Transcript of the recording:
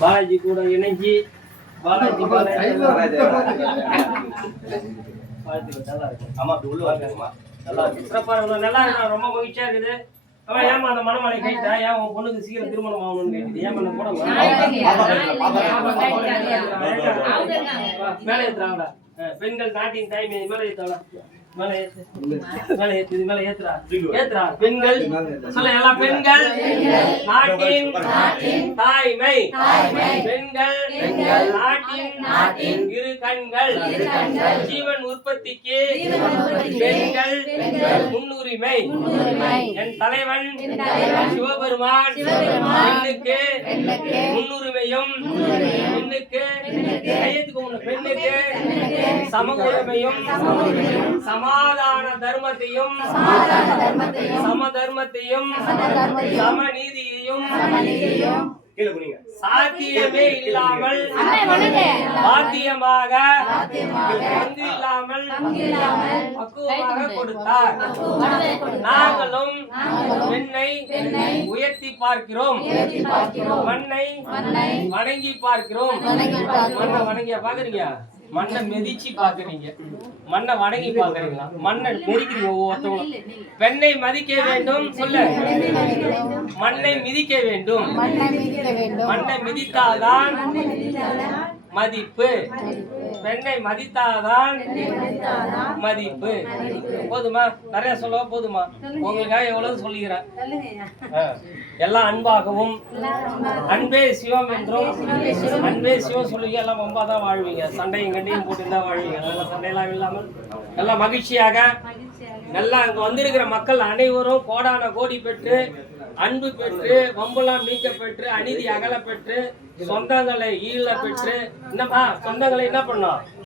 பாலாஜி கூட இணைஞ்சி பாலாஜி சிறப்பா நல்லா ரொம்ப மகிழ்ச்சியா இருக்குது. அவன் ஏமா அந்த மனமலை கேட்டா ஏன் உன் பொண்ணுக்கு சீக்கிரம் திருமணம் ஆகணும்னு கேட்டுது. ஏன் பண்ண கூட மேலே ஏத்துறாங்களா? பெண்கள் நாட்டின் தாய்மை மேலே ஏத்தாங்களா? மேலே ஏத்து மேலே ஏத்து மேலே ஏத்துறா ஏத்துறா. பெண்கள் சொல்ல எல்லா பெண்கள் நாட்டின் தாய்மை. பெண்கள் நாட்டின் இரு கண்கள். ஜீவன் உற்பத்திக்கு பெண்கள் முன்னுரிமை. என் தலைவன் சிவபெருமான் பெண்ணுக்கு முன்னுரிமையும் பெண்ணுக்கு சம உரிமையும் சமாதான தர்மத்தையும் சம தர்மத்தையும் சம நீதியையும் சாத்தியமே இல்லாமல் பாத்தியமாக இல்லாமல் பக்குவமாக கொடுத்தார். நாங்களும் பெண்ணை உயர்த்தி பார்க்கிறோம். மண்ணை வணங்கி பார்க்கிறோம். மண்ணை வணங்கிய பாக்குறீங்க, மண்ணை மிதிச்சு பாக்குறீங்க, மண்ணை வணங்கி பாக்குறீங்களா? மண்ணை மெதிக்கிறீங்க ஒவ்வொருத்தவங்களும். பெண்ணை மதிக்க வேண்டும் சொல்ல, மண்ணை மிதிக்க வேண்டும். மண்ணை மிதித்தால்தான் மதிப்பு. பெண்ணை மதித்தால்தான் மதிப்பு. போதுமா? நிறைய சொல்ல போதுமா? உங்களுக்காக எவ்வளவு சொல்லிக்கிறேன். எல்லாம் அன்பாகவும் அன்பே சிவம் என்றும் அன்பே சிவம் சொல்லுவீங்க. எல்லாம் ரொம்ப தான் வாழ்வீங்க. சண்டையும் கண்டையும் போட்டு தான் வாழ்வீங்க. நல்ல சண்டையெல்லாம் இல்லாமல் நல்லா மகிழ்ச்சியாக நல்லா அங்க வந்திருக்கிற மக்கள் அனைவரும் கோடான கோடி பெற்று அன்பு பெற்று வம்பெல்லாம் நீக்க பெற்று அநீதி அகல பெற்று சொந்தங்களை ஈழ பெற்று என்னப்பா சொந்தங்களை என்ன பண்ணோம்?